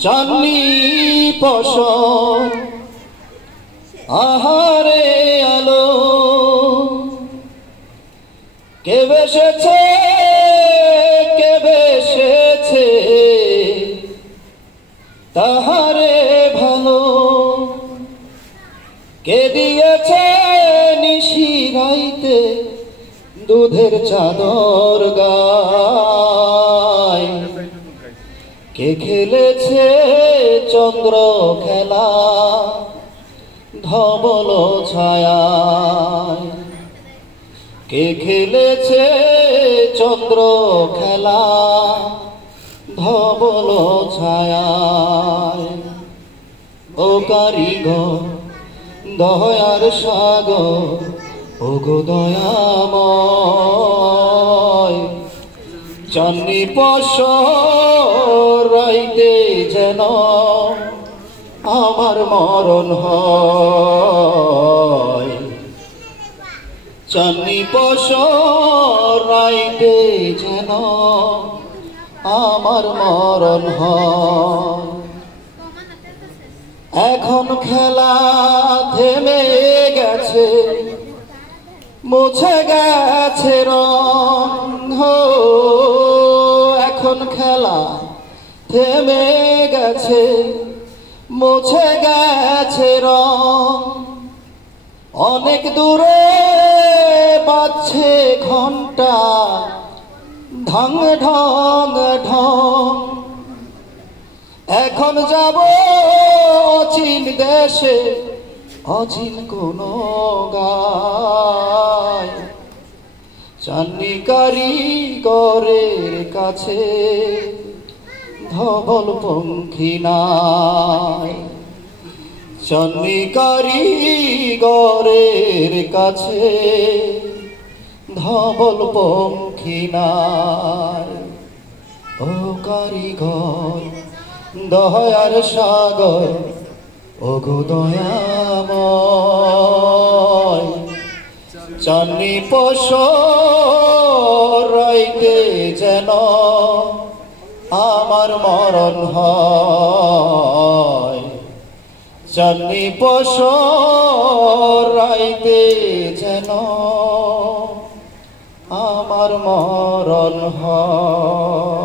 চাঁদনি পশম আহারে আলো কে বেসেছে তাহারে ভালো কে দিয়েছে নিশিরাইতে দুধের চাদর গায় কে খেলেছে চন্দ্র খেলা ধবল ছায়ায় কে খেলেছে চন্দ্র খেলা ধবল ছায়ায় ও কারিগর দয়ার সাগর ও গো দয়াময় চাঁদনি পশম রাইতে যেন আমার মরণ হয় চাঁদনি পশম রাইতে যেন আমার মরণ হয় এখন খেলা থেমে গেছে মুছে গেছে রং এখন খেলা থেমে গেছে মুছে গেছে রং অনেক দূরে বাজছে ঘন্টা ঢং ঢং ঢং এখন যাব অচিন দেশে অচিন কোন গায় চাঁদনি কারিগরের কাছে ধবল পঙ্খী নাই চাঁদনি কারিগরের কাছে ধবল পঙ্খী নাই ও কারিগর দয়ার সাগর ও গো দয়াময় চাঁদনি পশম রাইতে যেন আমার মরণ হয় চাঁদনি পশম রাইতে যেন আমার মরণ হয়।